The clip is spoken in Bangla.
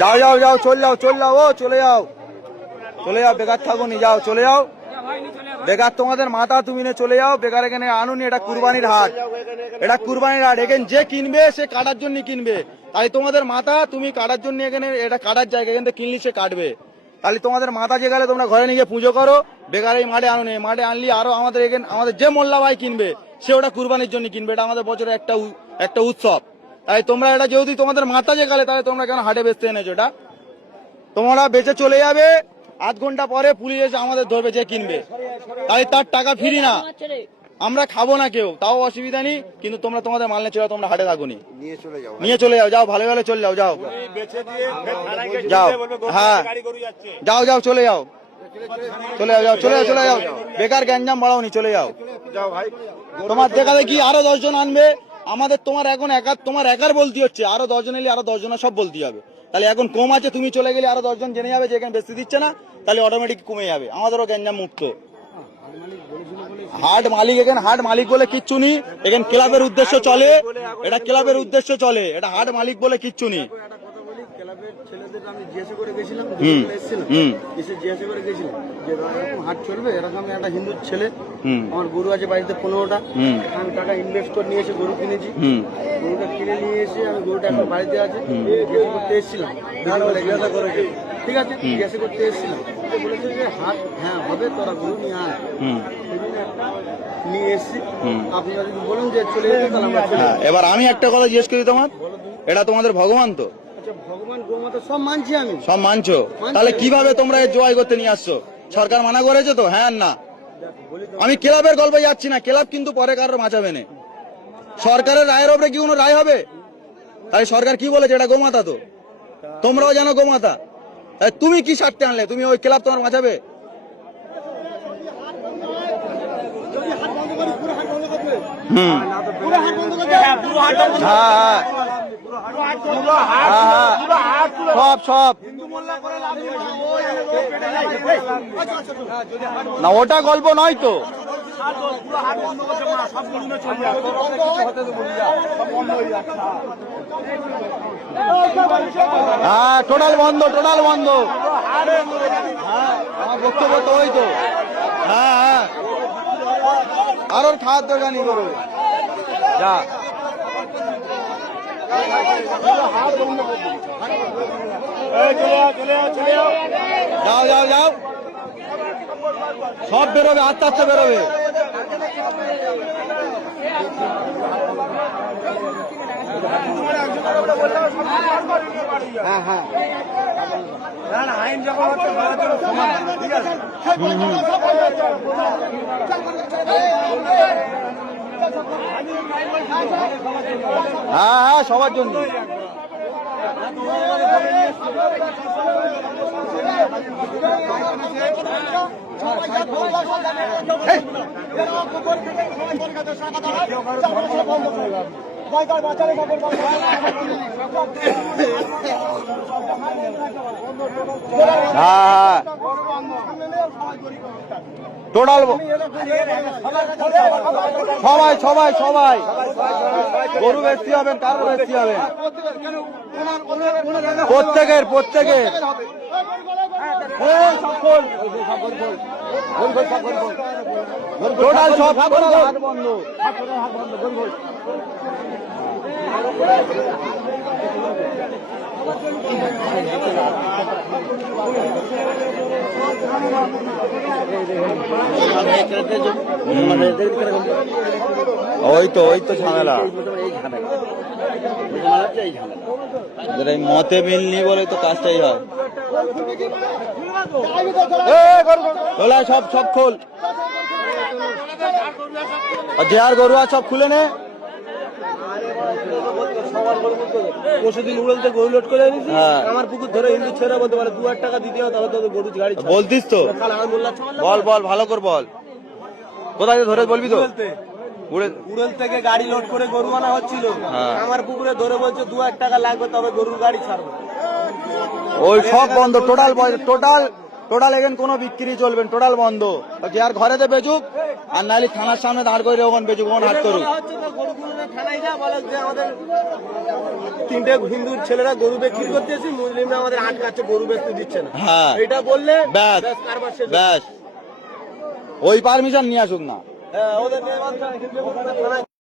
যাও যাও যাও, চলে যাও চলে যাও, ও চলে যাও চলে যাও, বেকার থাকো নি, যাও চলে যাও, বেকার তোমাদের মাথা তুমি নিয়ে চলে যাও, বেকার এখানে আনুনি। এটা কুরবানির হাট, এটা কুরবানির হাট, এখানে যে কিনবে সে কাটার জন্য কিনবে, তাই তোমাদের মাথা তুমি কাটার জন্য এখানে, এটা কাটার জায়গা, এখান থেকে কিনলি সে কাটবে, তাহলে তোমাদের মাথা যে গেলে তোমরা ঘরে নিয়ে পুজো করো, বেকার এই মাঠে আনুনি। মাঠে আনলি আরো আমাদের এখানে আমাদের যে মোল্লা ভাই কিনবে সে ওটা কুরবানির জন্য কিনবে, এটা আমাদের বছরে একটা উৎসব, তাই তোমরা এটা যেহেতু তোমাদের মাথা যে গেলে, তাহলে তোমরা কেন হাটে বেচতে এনেছো? এটা তোমরা বেচে চলে যাবে, আধ ঘন্টা পরে পুলিশ এসে আমাদের ধরবে যে কিনবে, তাই তার টাকা ফিরি না, আমরা খাবো না কেউ, তাও অসুবিধা নেই, কিন্তু তোমরা তোমাদের মাল নিয়ে চলে যাও, তোমরা হাটে থাকুনি, নিয়ে চলে যাও, যাও ভালো ভালো চলে যাও, যাও যাও, হ্যাঁ যাও যাও চলে যাও, চলে যাও, যাও চলে যাও, চলে যাও, বেকার গ্যাঞ্জাম বাড়াওনি, চলে যাও। তোমার দেখাবে কি আরো 10 জন আনবে আমাদের, তোমার এখন তোমার একার বলতে হচ্ছে, আরো 10 জন এলে আরো 10 জনের সব বলতে হবে, তাহলে এখন কম আছে, তুমি চলে গেলে আরো 10 জন জেনে যাবে যে এখানে বেশি দিচ্ছে না, তাহলে অটোমেটিক কমে যাবে, আমাদেরও গ্যাঞ্জাম মুক্ত। হাট মালিক, এখানে হাট মালিক বলে কিচ্ছু নেই, এখানে ক্লাবের উদ্দেশ্য চলে, এটা ক্লাবের উদ্দেশ্য চলে, এটা হাট মালিক বলে কিচ্ছু নেই। হাট চলবে এরকম একটা হিন্দু ছেলে, আমার গরু আছে বাড়িতে 15টা, আমি টাকা ইনভেস্ট করে নিয়ে এসে গরু কিনেছি, গরুটা কিনে নিয়ে এসে আমি গরুটা এখন বাড়িতে আছে জিজ্ঞাসা করতে এসেছিলাম, জিজ্ঞাসা করে ঠিক আছে জিজ্ঞাসা করতে এসেছিলাম, বলেছে যে হাট হ্যাঁ হবে, তোরা গরু নিয়ে আন, নিয়ে এসছি, আপনারা যদি বলেন যে চলে যেতে তাহলে আমরা চলে যাবো। এবার আমি একটা কথা জিজ্ঞেস করি, তোমার এটা তোমাদের ভগবান তো? ভগবান গোমাতা সব মানছি আমি, সব মানছো, তাহলে কিভাবে তোমরা এই জয় করতে নিয়ে আসছো? সরকার মানা করেছে তো? হ্যাঁ না, আমি ক্লাবের গল্পে যাচ্ছি না, ক্লাব কিন্তু পরে কারোর বাঁচাবে না, সরকারের রায়ের উপরে কি কোনো রায় হবে? তাই সরকার কি বলেছে, এটা গোমাতা তো, তোমরাও জানো গোমাতা, তুমি কি স্বার্থে আনলে? তুমি ওই ক্লাব তোমার বাঁচাবে? সব সব না, ওটা গল্প নয় তো, হ্যাঁ টোটাল বন্ধ, টোটাল বন্ধ, আমার বক্তব্য তো ওই তো, হ্যাঁ হ্যাঁ, আর ওর খাওয়ার দরকার নেই, করো যা, যাও যাও যাও, সব বেরোবে, আস্তে আস্তে বেরোবে। হ্যাঁ হ্যাঁ আইন যখন ঠিক আছে, হ্যাঁ হ্যাঁ সবার জন্য, হ্যাঁ টোটাল সবাই সবাই সবাই গরু বেশি হবেন, কারো বেশি হবে, প্রত্যেকের প্রত্যেকের টোটাল সব হাট বন্ধ। ওই তো ঝামেলা, এই মতে মিলনি বলে তো কাজটাই হয়। সব সব খোল, যে আর গরু আর সব খুলে নে। পরশুদিন উড়লতে গরু লোড করে এনেছি, আমার পুকুর ধরে হিন্দু ছেড়ে বলতে পারে 2000 টাকা দিতে হবে, তাহলে তো গরু গাড়ি বলতিস তো, বল বল ভালো করে বল, কোথায় ধরে বলবি তো? উড়েল থেকে গাড়ি লোড করে গরু আনা হচ্ছিল, আমার পুকুরে ধরে বলছে 2000 টাকা লাগবে তবে গরুর গাড়ি ছাড়বো। ওই সব বন্ধ, টোটাল টোটাল টোটাল এখানে কোনো বিক্রি চলবে না, টোটাল বন্ধ। যে আর ঘরেতে বেচুক, আর নাহলে থানার সামনে দাঁড় করে ওখানে বেচুক, ওখানে হাট করুক। তিনটে হিন্দু ছেলেরা গরু বিক্রি করতেছি, মুসলিমরা আমাদের আটকাচ্ছে, গরু বেচতে দিচ্ছে না। হ্যাঁ, এটা বললে ব্যাস ব্যাস, ওই পারমিশন নিয়ে আসুক না। ওদের